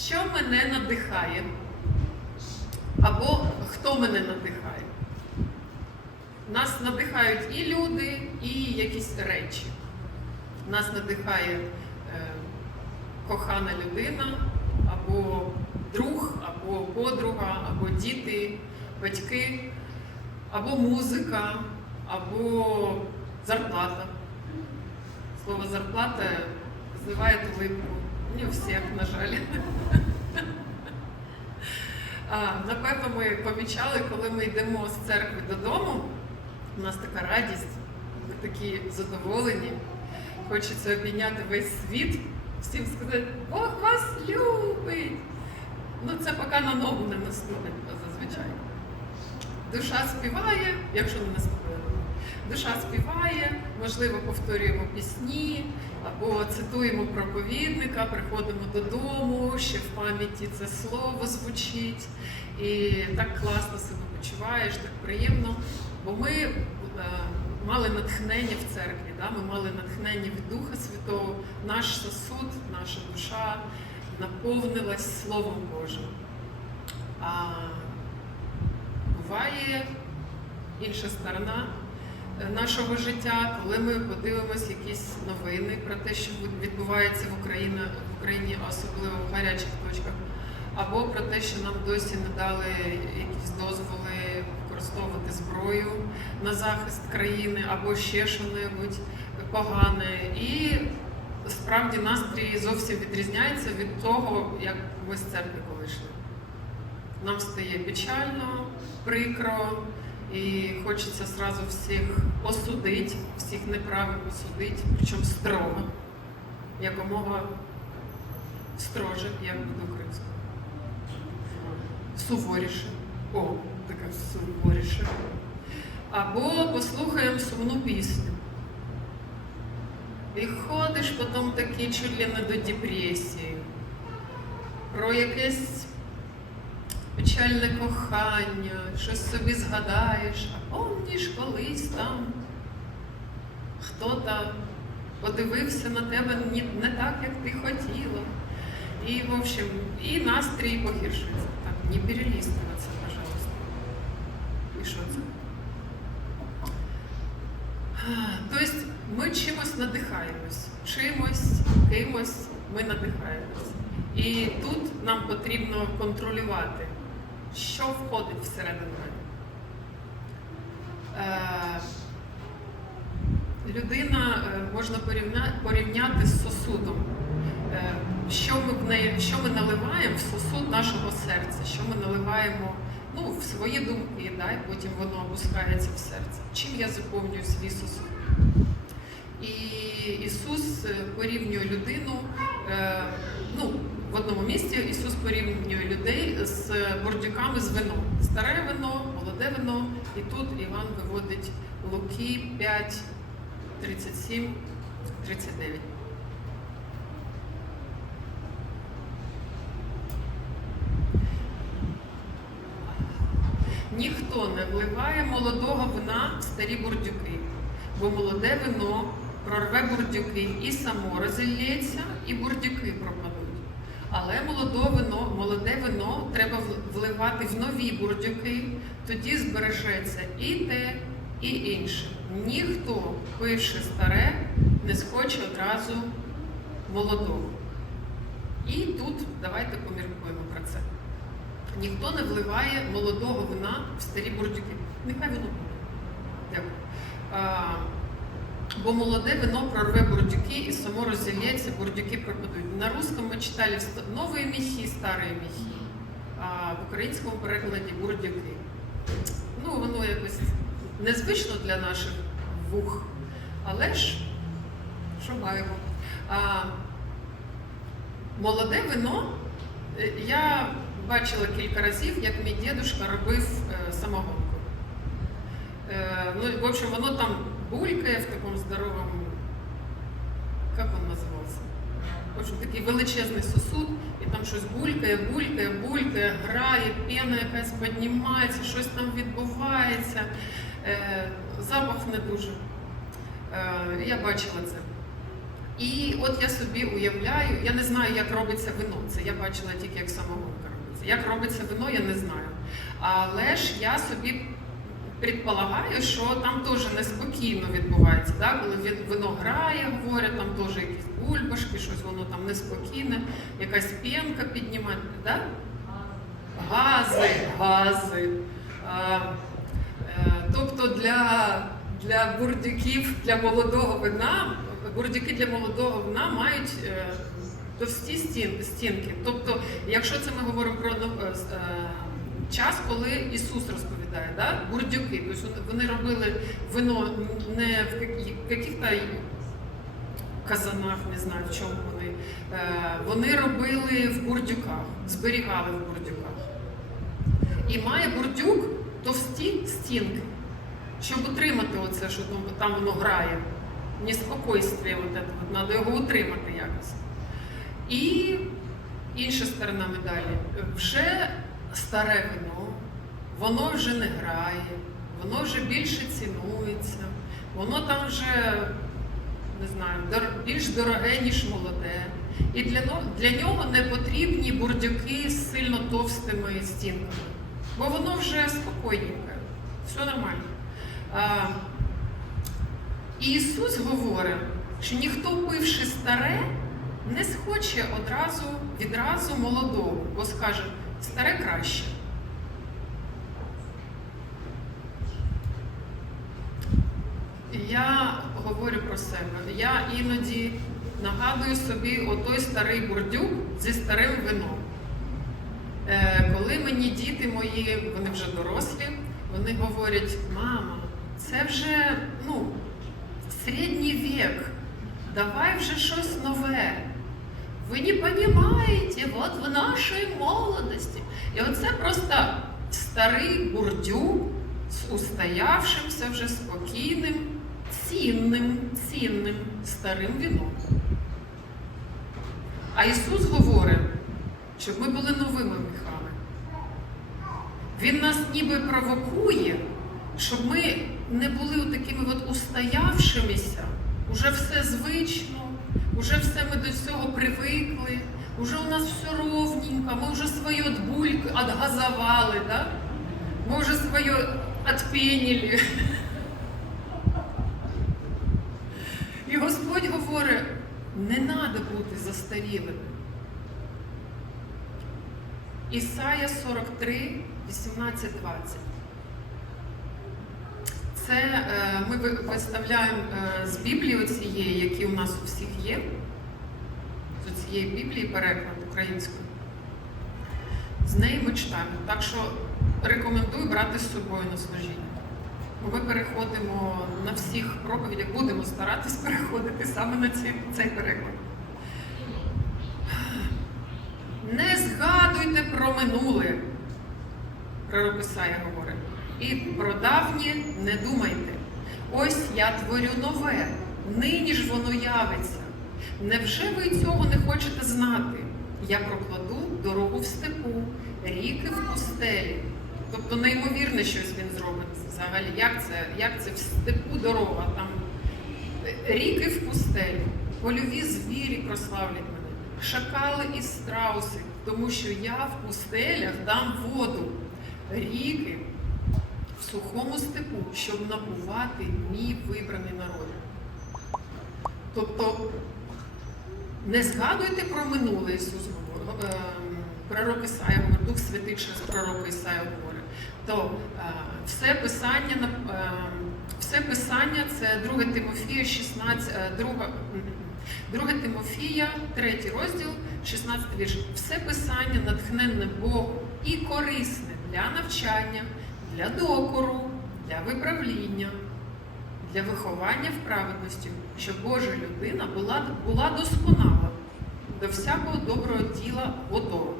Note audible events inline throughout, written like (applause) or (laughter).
Що мене надихає? Або хто мене надихає? Нас надихають і люди, і якісь речі. Нас надихає е, кохана людина, або друг, або подруга, або діти, батьки, або музика, або зарплата. Слово зарплата вызывает улыбку. Не всіх, на жаль. Напевно, ми помічали, коли ми йдемо з церкви додому, у нас така радість, ми такі задоволені. Хочеться обійняти весь світ, всім сказати, Бог вас любить. Ну, це поки на ногу не наступить зазвичай. Душа співає, якщо не наступила. Душа співає, можливо, повторюємо пісні або цитуємо проповідника, приходимо додому, ще в пам'яті це слово звучить, і так класно себе почуваєш, так приємно. Бо ми е, мали натхнення в церкві, да? ми мали натхнення від Духа Святого, наш сосуд, наша душа наповнилась Словом Божим. А буває інша сторона нашого життя, коли ми подивимось якісь новини про те, що відбувається в Україні, в Україні, особливо в гарячих точках, або про те, що нам досі не дали якісь дозволи використовувати зброю на захист країни, або ще що-небудь погане. І справді настрій зовсім відрізняється від того, як ми з церкви коли йшли. Нам стає печально, прикро, і хочеться сразу всіх осудити, всіх неправильно осудити, причому строго, якомога строже, як буде українською. Суворіше. О, таке суворіше. Або послухаємо сумну пісню. І ходиш потім такий чуть не до депресії, про якесь печальне кохання, щось собі згадаєш, а помніш колись там хто-то подивився на тебе не так, як ти хотіла. І, в общем, і настрій погіршується. Так, не перелістуватися, пожалуйста. І що це? Тобто ми чимось надихаємось, чимось, кимось ми надихаємось. І тут нам потрібно контролювати, що входить всередину мене. Людина е, можна порівняти з сосудом. Е, що ми в неї, що ми наливаємо в сосуд нашого серця, що ми наливаємо ну, в свої думки, да, і потім воно опускається в серце. Чим я заповнюю свій сосуд? І Ісус е, порівнює людину, ну, в одному місці Ісус порівнює людей з бордюками з вином. Старе вино, молоде вино, і тут Іван виводить Луки 5, 37, 39. Ніхто не вливає молодого вина в старі бурдюки, бо молоде вино прорве бурдюки і само розілється, і бурдюки пропадуть. Але молоде вино, молоде вино треба вливати в нові бурдюки, тоді збережеться і те, і інше. Ніхто, пивши старе, не схоче одразу молодого. І тут давайте поміркуємо про це. Ніхто не вливає молодого вина в старі бурдюки. Нехай воно буде. Дякую. Бо молоде вино прорве бурдюки і само розілється, бурдюки пропадуть. На русском ми читали ст- нові міхи, старі міхи, а в українському перекладі бурдюки. Ну, воно якось незвично для наших вух, але ж що маємо. А, молоде вино Е, Я бачила кілька разів, як мій дідусь робив е, самогонку. Е, ну, в общем, воно там булькає в такому здоровому, як він називався? В общем, такий величезний сосуд, і там щось булькає, булькає, булькає, грає, пена якась піднімається, щось там відбувається. Е, запах не дуже. Е, я бачила це. І от я собі уявляю, я не знаю, як робиться вино. Це я бачила тільки, як самогонка робиться. Як робиться вино, я не знаю. Але ж я собі предполагаю, що там теж неспокійно відбувається. Да? Коли вино грає, говорять, там теж якісь бульбашки, щось воно там неспокійне, якась п'янка піднімає. Да? Гази, гази. А, е, тобто для, для бурдюків, для молодого вина, бурдюки для молодого вина мають е, товсті стінки. Тобто, якщо це ми говоримо про е, е, час, коли Ісус розповідає, да? бурдюки, тобто вони робили вино не в яких-то казанах, не знаю в чому вони. Е, Вони робили в бурдюках, зберігали в бурдюках. І має бурдюк товсті стінки, щоб утримати оце, що там, воно грає. Неспокойствие, треба його утримати якось. І інша сторона медалі. Вже старе вино, воно вже не грає, воно вже більше цінується, воно там вже не знаю, більш дороге, ніж молоде. І для, для нього не потрібні бурдюки з сильно товстими стінками, бо воно вже спокійненьке, все нормально. А, Ісус говорить, що ніхто, пивши старе, не схоче одразу відразу молодого, бо скаже, старе краще. Я говорю про себе. Я іноді нагадую собі отой старий бурдюк зі старим вином. Е, коли мені діти мої, вони вже дорослі, вони говорять, мама, це вже ну, середній вік, давай вже щось нове. Ви не розумієте, от в нашій молодості. І оце просто старий бурдюк з устоявшимся вже спокійним, цінним, цінним старим віном. А Ісус говорить, щоб ми були новими міхами. Він нас ніби провокує, щоб ми не були такими от устоявшимися, уже все звично, уже все ми до цього уже у нас все ровненько, ми вже свою от бульку отгазовали, да? ми вже свою отпенили. І Господь говорить, не треба бути застарілими. Ісая 43, 18, 20. Це е, ми виставляємо е, з Біблії цієї, які у нас у всіх є. З цієї Біблії переклад українською. З неї ми читаємо. Так що рекомендую брати з собою на служіння. Бо Ми переходимо на всіх проповідях, будемо старатись переходити саме на цей, цей переклад. Не згадуйте про минуле, пророк Ісая говорить, і про давнє не думайте. Ось я творю нове, нині ж воно явиться. Невже ви цього не хочете знати? Я прокладу дорогу в степу, ріки в пустелі. Тобто неймовірне щось він зробить взагалі. Як це, як це в степу дорога? Там ріки в пустелі, польові звірі прославлять мене, шакали і страуси, тому що я в пустелях дам воду, ріки в сухому степу, щоб напувати мій вибраний народ. Тобто не згадуйте про минуле Ісус говорить. Ем, Пророк Ісая говорить, Дух Святий через пророка Ісая говорить. То е, все писання на- е, все писання це 2 Тимофія 16, е, 2, м, м, 2 Тимофія, 3 розділ, 16 вірш. Все писання натхненне Богом і корисне для навчання, для докору, для виправління, для виховання в праведності, щоб Божа людина була, була досконала, до всякого доброго діла готова.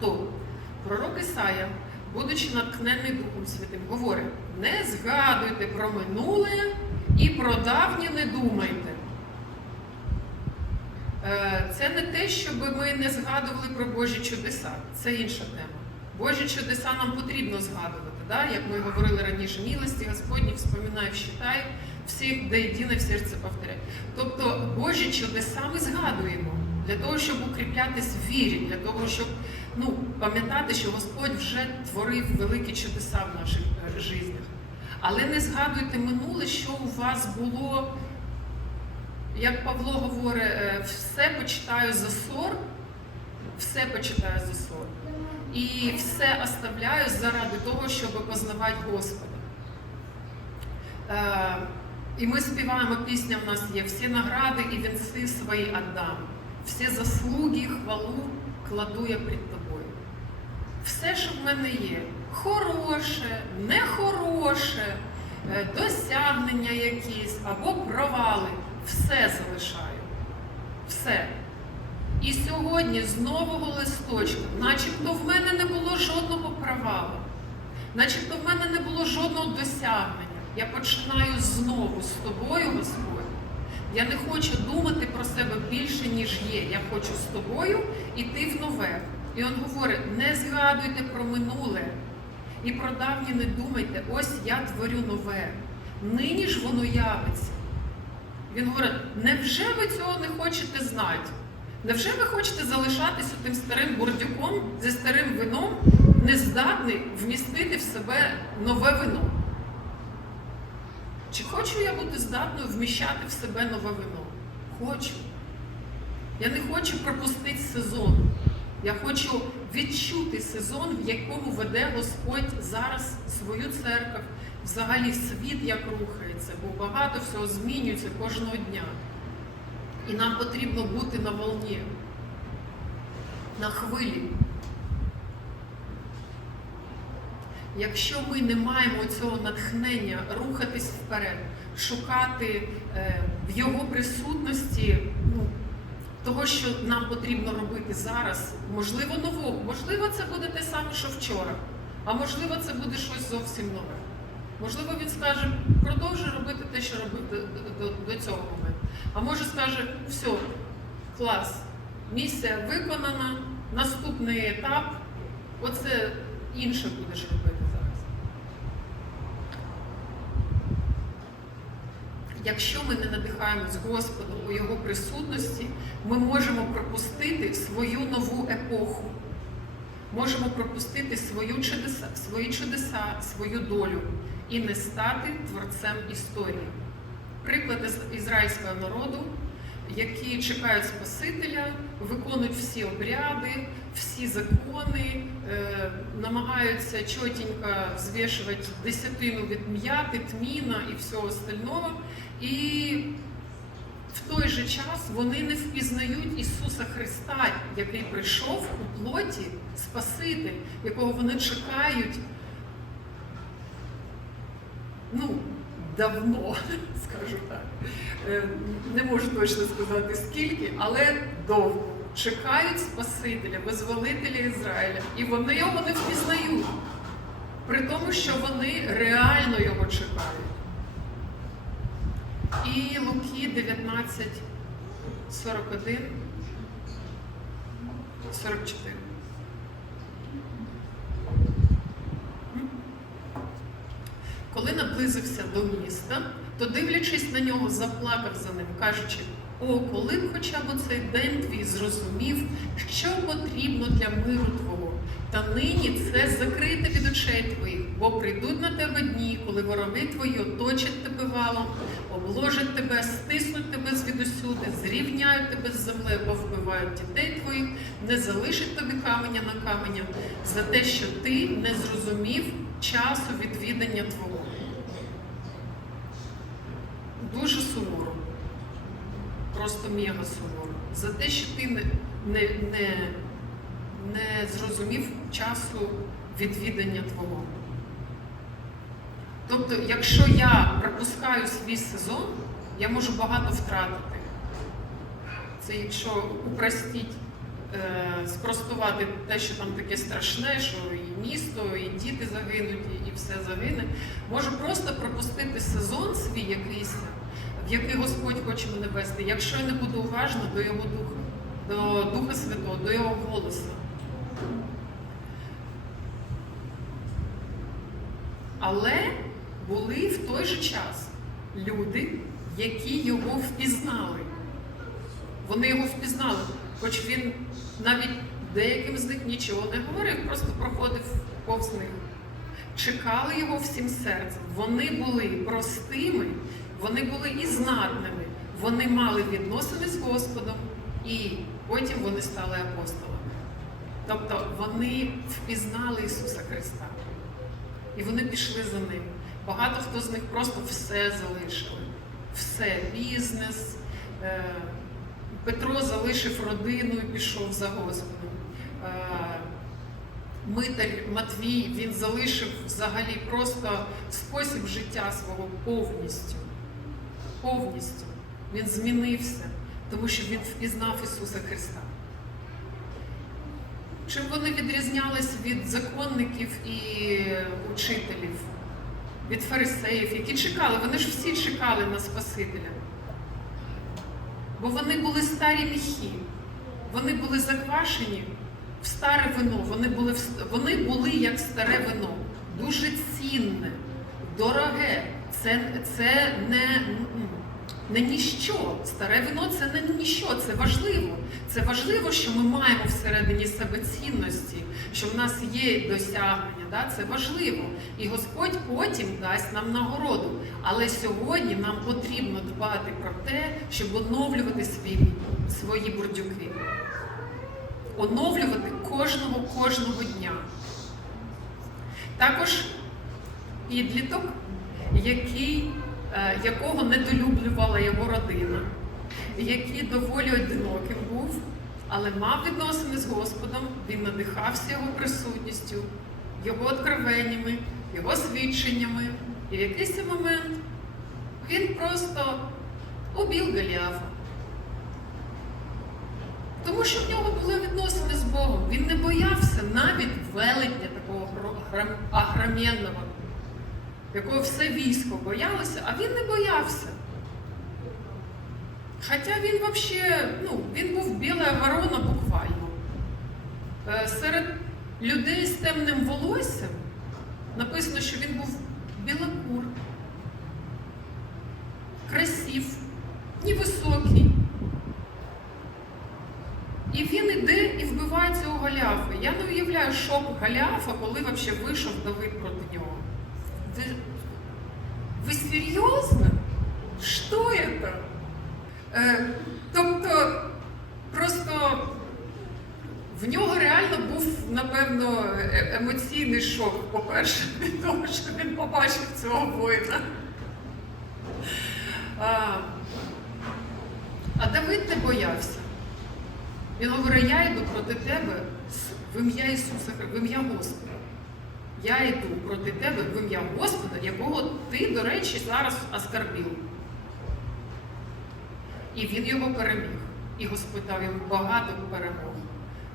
То пророк Ісая, будучи натхнений Духом Святим, говорить: не згадуйте про минуле і про давнє не думайте. Е, Це не те, щоб ми не згадували про Божі чудеса, це інша тема. Божі чудеса нам потрібно згадувати, да? як ми говорили раніше, милості Господні, вспоминай, вщитай, всі всіх до єдине в серці повторяй. Тобто Божі чудеса ми згадуємо для того, щоб укріплятись в вірі, для того, щоб ну, пам'ятати, що Господь вже творив великі чудеса в наших е, життях. Але не згадуйте минуле, що у вас було, як Павло говорить, е, все почитаю за ссор, все почитаю за ссор. І все оставляю заради того, щоб познавати Господа. Е, і ми співаємо пісня в нас є всі награди і вінці свої віддам. Всі заслуги, хвалу кладу я пред тобою. Все, що в мене є, хороше, нехороше, е, досягнення якісь або провали, все залишаю. Все. І сьогодні з нового листочка, начебто в мене не було жодного провалу, начебто в мене не було жодного досягнення. Я починаю знову з тобою, Господь. Я не хочу думати про себе більше, ніж є. Я хочу з тобою іти в нове. І він говорить: не згадуйте про минуле і про давнє не думайте, ось я творю нове. Нині ж воно явиться. Він говорить: невже ви цього не хочете знати? Невже ви хочете залишатися тим старим бурдюком зі старим вином, нездатний вмістити в себе нове вино? Чи хочу я бути здатною вміщати в себе нове вино? Хочу. Я не хочу пропустити сезон. Я хочу відчути сезон, в якому веде Господь зараз свою церкву, взагалі світ як рухається, бо багато всього змінюється кожного дня. І нам потрібно бути на волні, на хвилі. Якщо ми не маємо цього натхнення рухатись вперед, шукати е, в його присутності ну, того, що нам потрібно робити зараз, можливо, нового, можливо, це буде те саме, що вчора, а можливо, це буде щось зовсім нове. Можливо, він скаже, продовжуй робити те, що робив до, до, до цього моменту. А може скаже, все, клас, місія виконана, наступний етап, оце інше будеш робити зараз. Якщо ми не надихаємось Господом у Його присутності, ми можемо пропустити свою нову епоху, можемо пропустити свою чудеса, свої чудеса, свою долю і не стати творцем історії. Приклад із ізраїльського народу, які чекають Спасителя, виконують всі обряди, всі закони, е, намагаються чотенько звішувати десятину від м'яти, тміна і всього остального. І в той же час вони не впізнають Ісуса Христа, який прийшов у плоті, Спаситель, якого вони чекають. Ну, давно, (laughs) скажу так. Е, Не можу точно сказати скільки, але довго. Чекають Спасителя, визволителя Ізраїля. І вони його не впізнають. При тому, що вони реально його чекають. І Луки 19, 41, 44. Коли наблизився до міста, то, дивлячись на нього, заплакав за ним, кажучи: О, коли б хоча б цей день твій зрозумів, що потрібно для миру твого, та нині це закрите від очей твоїх, бо прийдуть на тебе дні, коли вороги твої оточать тебе валом, обложать тебе, стиснуть тебе звідусюди, зрівняють тебе з землею, повбивають дітей твоїх, не залишать тобі каменя на каменя за те, що ти не зрозумів часу відвідання твого. Дуже суворо, просто мега суворо. За те, що ти не, не, не, не зрозумів часу відвідання твого. Тобто, якщо я пропускаю свій сезон, я можу багато втратити. Це якщо упростіть, е, спростувати те, що там таке страшне, що і місто, і діти загинуть, і, все загине, можу просто пропустити сезон свій якийсь, який Господь хоче мене вести, якщо я не буду уважна до Його Духа, до Духа Святого, до Його голосу. Але були в той же час люди, які його впізнали. Вони його впізнали, хоч він навіть деяким з них нічого не говорив, просто проходив повз них. Чекали його всім серцем. Вони були простими, вони були і знатними. Вони мали відносини з Господом, і потім вони стали апостолами. Тобто вони впізнали Ісуса Христа. І вони пішли за ним. Багато хто з них просто все залишили. Все, бізнес. Е, Петро залишив родину і пішов за Господом. Е, Митар Матвій він залишив взагалі просто спосіб життя свого повністю. Повністю. Він змінився, тому що він впізнав Ісуса Христа. Чим вони відрізнялись від законників і учителів, від фарисеїв, які чекали, вони ж всі чекали на Спасителя. Бо вони були старі міхи, вони були заквашені в старе вино, вони були, вони були як старе вино, дуже цінне, дороге. Це, це не, не ніщо. Старе вино це не ніщо, це важливо. Це важливо, що ми маємо всередині себе цінності, що в нас є досягнення. Да? Це важливо. І Господь потім дасть нам нагороду. Але сьогодні нам потрібно дбати про те, щоб оновлювати свій, свої бурдюки. Оновлювати кожного кожного дня. Також підліток, який, якого недолюблювала його родина, який доволі одиноким був, але мав відносини з Господом, він надихався його присутністю, його откровеннями, його свідченнями. І в якийсь момент він просто убив Голіафа. Тому що в нього були відносини з Богом. Він не боявся навіть велетня такого гро- агроменного, якого все військо боялося, а він не боявся. Хоча він взагалі, ну, він був біла ворона буквально. Е, Серед людей з темним волоссям написано, що він був білокур, красив, невисокий. І він іде і вбиває цього Голіафа. Я не уявляю шок Голіафа, коли взагалі вийшов Давид проти нього. Ви, ви серйозно? Що це? Е, тобто, просто в нього реально був, напевно, е- емоційний шок, по-перше, (laughs) від того, що він побачив цього воїна. А, а Давид не боявся. Він говорить, я йду проти тебе в ім'я Ісуса, в ім'я Господа. Я йду проти тебе в ім'я Господа, якого ти, до речі, зараз оскорбив. І він його переміг. І Господь дав йому багато перемог.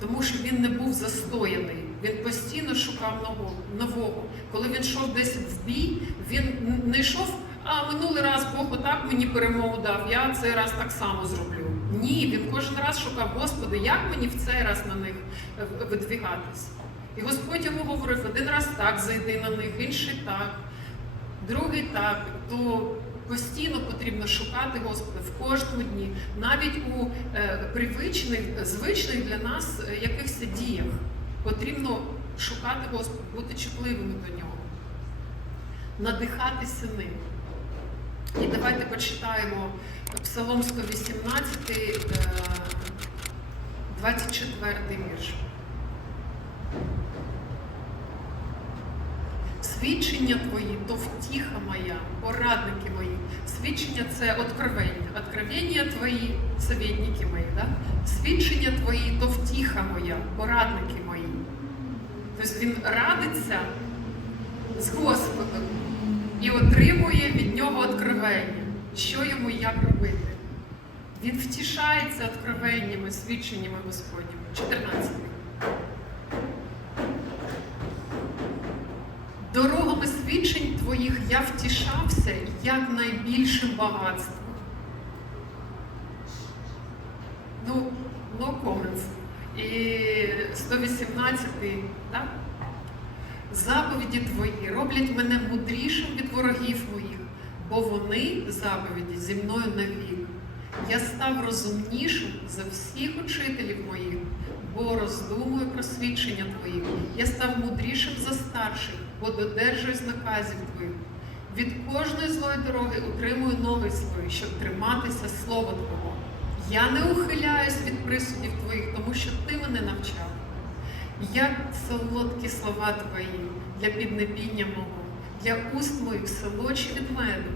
Тому що він не був застояний, він постійно шукав нового. нового. Коли він йшов десь в бій, він не йшов, а минулий раз Бог отак мені перемогу дав, я цей раз так само зроблю. Ні, він кожен раз шукав, Господи, як мені в цей раз на них е, видвігатись? І Господь йому говорив, один раз так зайди на них, інший так, другий так. То постійно потрібно шукати Господа в кожному дні, навіть у е, привичних, звичних для нас е, якихось діях. Потрібно шукати Господа, бути чутливими до нього, надихатися ним. І давайте почитаємо Псалом 118, е, 24 вірш. Свідчення твої то втіха моя, порадники мої. Свідчення це откровення. Откровення твої, советники мої, да? свідчення твої то втіха моя, порадники мої. Тобто він радиться з Господом і отримує від нього откровення, що йому і як робити. Він втішається откровеннями, свідченнями Господніми. 14. Твоїх я втішався як найбільшим багатством. Ну, no comments. І 118, так? Заповіді твої роблять мене мудрішим від ворогів моїх, бо вони заповіді зі мною навік. Я став розумнішим за всіх учителів моїх, бо роздумую про свідчення твоїх. Я став мудрішим за старших, бо додержуюсь наказів твоїх. Від кожної злої дороги утримую новий злої, щоб триматися слова Твого. Я не ухиляюсь від присудів твоїх, тому що ти мене навчав. Як солодкі слова твої для піднебіння мого, для уст моїх солодші від меду.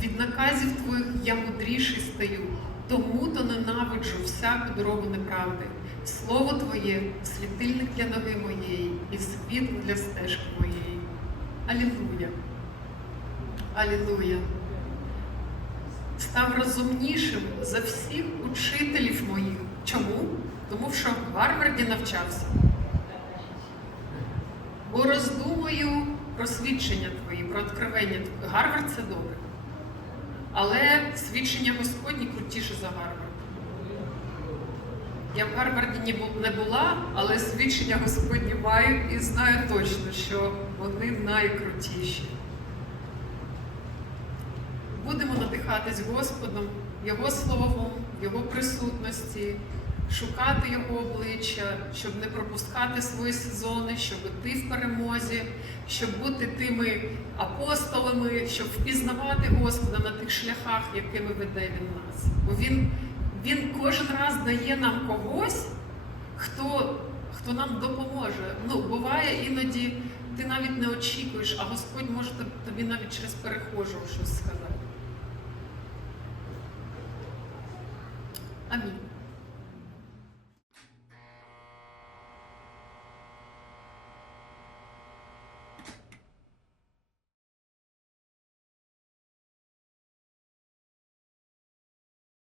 Від наказів твоїх я мудріший стаю, тому то ненавиджу всяку дорогу неправди. Слово Твоє світильник для ноги моєї і світло для стежки моєї. Алілуя. Алілуя. Став розумнішим за всіх учителів моїх. Чому? Тому що в Гарварді навчався. Бо роздумую про свідчення твої, про откровення. Гарвард це добре. Але свідчення Господні крутіше за Гарвард. Я в Гарварді не була, але свідчення Господні маю і знаю точно, що вони найкрутіші. Будемо надихатись Господом, Його Словом, Його присутності, шукати Його обличчя, щоб не пропускати свої сезони, щоб йти в перемозі, щоб бути тими апостолами, щоб впізнавати Господа на тих шляхах, якими веде Він нас. Бо Він, він кожен раз дає нам когось, хто, хто нам допоможе. Ну, буває іноді ти навіть не очікуєш, а Господь може тобі навіть через перехожого щось сказати. Амінь.